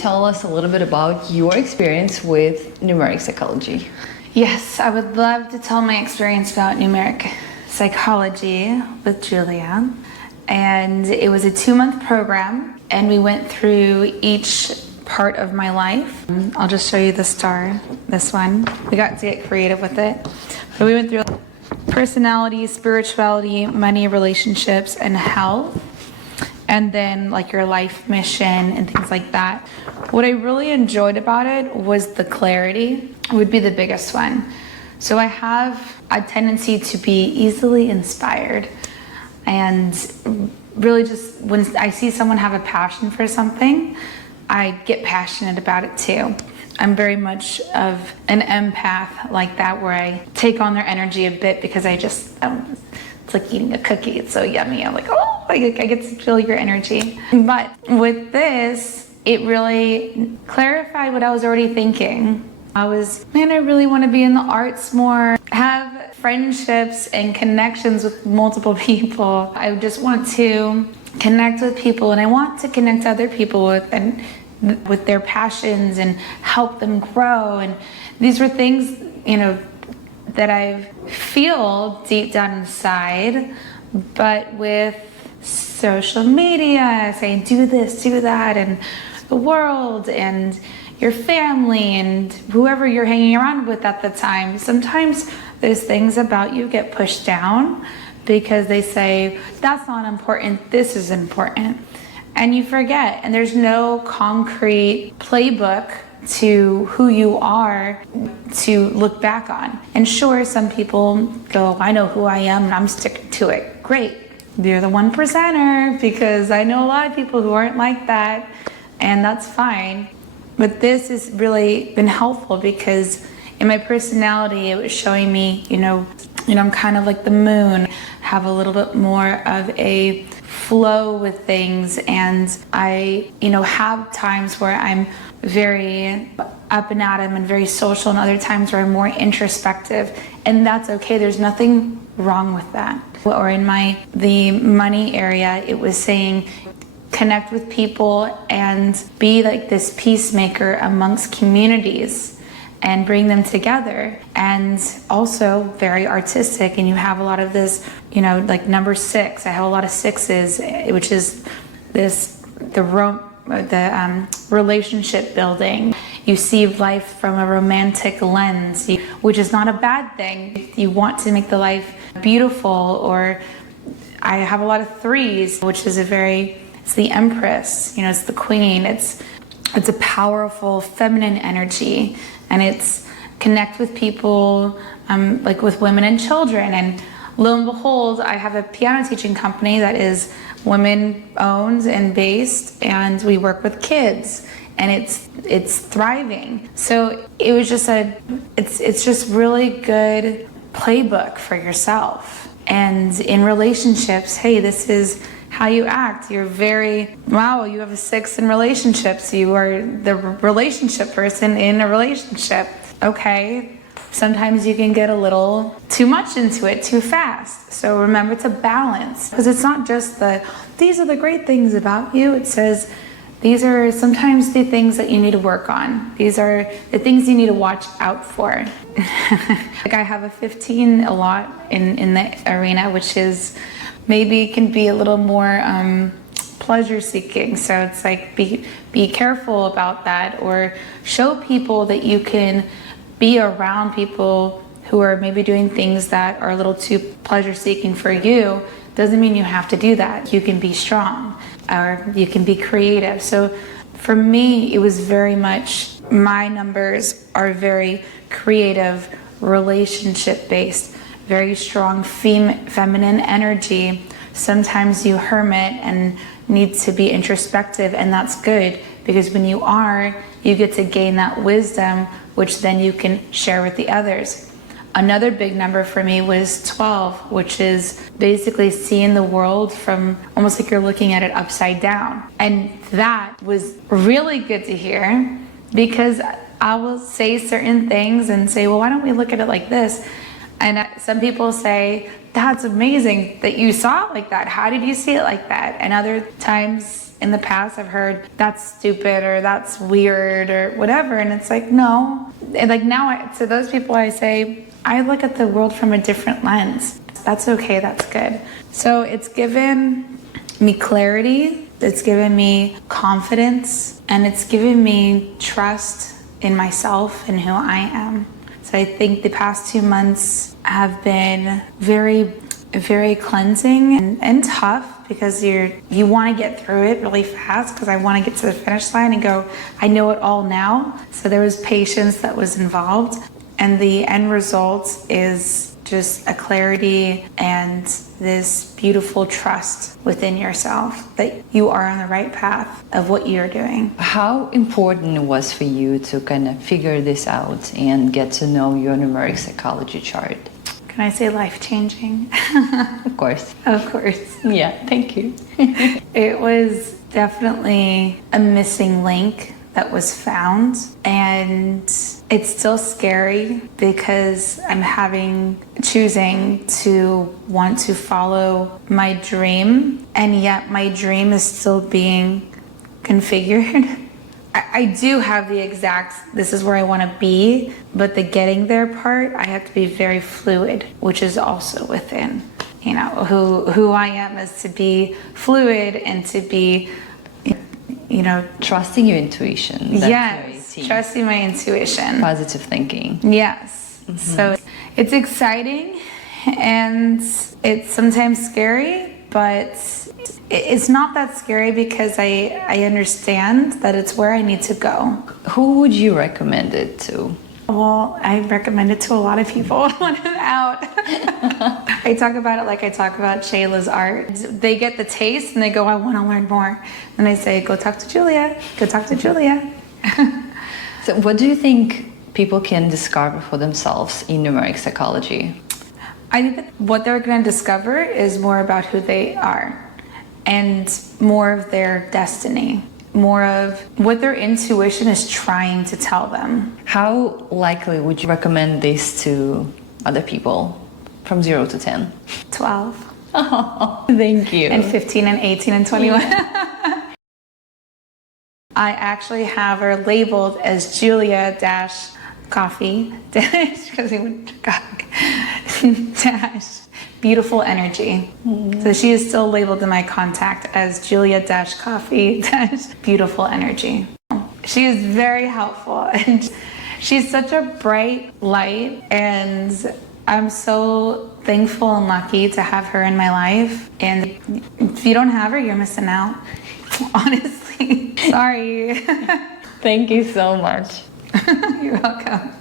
tell us a little bit about your experience with numeric psychology? Yes, I would love to tell my experience about numeric psychology with Julia. And it was a 2-month program, and we went through each part of my life. I'll just show you the star, this one. We got to get creative with it. So we went through personality, spirituality, money, relationships, and health. And then like your life mission and things like that. What I really enjoyed about it was the clarity would be the biggest one. So I have a tendency to be easily inspired, and really just when I see someone have a passion for something, I get passionate about it too. I'm very much of an empath like that, where I take on their energy a bit because it's like eating a cookie. It's so yummy. I'm like, oh, I get to feel your energy. But with this, it really clarified what I was already thinking. I really want to be in the arts more, have friendships and connections with multiple people. I just want to connect with people, and I want to connect other people with their passions and help them grow. And these were things, that I feel deep down inside, but with social media saying do this, do that, and the world and your family and whoever you're hanging around with at the time, sometimes those things about you get pushed down because they say that's not important, this is important, and you forget. And there's no concrete playbook to who you are to look back on. And sure, some people go, I know who I am and I'm sticking to it. Great, you're the 1%er, because I know a lot of people who aren't like that, and that's fine. But this has really been helpful because in my personality, it was showing me, I'm kind of like the moon, have a little bit more of a flow with things, and I, have times where I'm very up and at 'em and very social, and other times where I'm more introspective, and that's okay. There's nothing wrong with that. Or in the money area, it was saying connect with people and be like this peacemaker amongst communities and bring them together. And also very artistic, and you have a lot of this, like number 6. I have a lot of 6s, which is the relationship building. You see life from a romantic lens, which is not a bad thing. You want to make the life beautiful. Or I have a lot of 3s, which is it's the Empress, it's the Queen. It's a powerful feminine energy, and it's connect with people, like with women and children. And lo and behold, I have a piano teaching company that is women owned and based, and we work with kids, and it's thriving. So it was just it's just really good playbook for yourself. And in relationships, hey, this is how you act. You're you have a 6 in relationships. You are the relationship person in a relationship. Okay, sometimes you can get a little too much into it too fast. So remember to balance, because it's not just these are the great things about you. It says these are sometimes the things that you need to work on. These are the things you need to watch out for. Like I have a 15 a lot in the arena, which is maybe can be a little more pleasure seeking. So it's like be careful about that, or show people that you can be around people who are maybe doing things that are a little too pleasure seeking for you. Doesn't mean you have to do that. You can be strong, or you can be creative. So for me, it was very much, my numbers are very creative, relationship based, very strong feminine energy. Sometimes you hermit and need to be introspective, and that's good, because when you are, you get to gain that wisdom, which then you can share with the others. Another big number for me was 12, which is basically seeing the world from almost like you're looking at it upside down. And that was really good to hear, because I will say certain things and say, well, why don't we look at it like this? And some people say that's amazing that you saw it like that. How did you see it like that? And other times in the past, I've heard that's stupid or that's weird or whatever. And it's like, no. And like now, to those people, I say, I look at the world from a different lens. That's okay, that's good. So it's given me clarity, it's given me confidence, and it's given me trust in myself and who I am. So I think the past 2 months have been very, very cleansing and tough, because you want to get through it really fast, because I want to get to the finish line and go, I know it all now. So there was patience that was involved, and the end result is just a clarity and this beautiful trust within yourself that you are on the right path of what you're doing. How important it was for you to kind of figure this out and get to know your numeric psychology chart? Can I say life-changing? Of course. Of course. Yeah, thank you. It was definitely a missing link that was found, and it's still scary because I'm choosing to want to follow my dream, and yet my dream is still being configured. I do have the exact, this is where I want to be, but the getting there part, I have to be very fluid, which is also within, who I am, is to be fluid and to be, trusting your intuition. Yes, trusting my intuition. Positive thinking. Yes. Mm-hmm. So it's exciting and it's sometimes scary, but it's not that scary because I understand that it's where I need to go. Who would you recommend it to? Well, I recommend it to a lot of people when I'm out. I talk about it like I talk about Shayla's art. They get the taste and they go, I want to learn more. And I say, go talk to Julia. Go talk to Julia. So what do you think people can discover for themselves in numeric psychology? I think that what they're going to discover is more about who they are and more of their destiny, more of what their intuition is trying to tell them. How likely would you recommend this to other people from 0 to 10? 12. Oh, thank you. And 15 and 18 and 21. I actually have her labeled as Julia-Coffee because he would dash beautiful energy. Mm-hmm. So she is still labeled in my contact as Julia-Coffee beautiful energy. She is very helpful and she's such a bright light, and I'm so thankful and lucky to have her in my life. And if you don't have her, you're missing out. Honestly. Sorry. Thank you so much. You're welcome.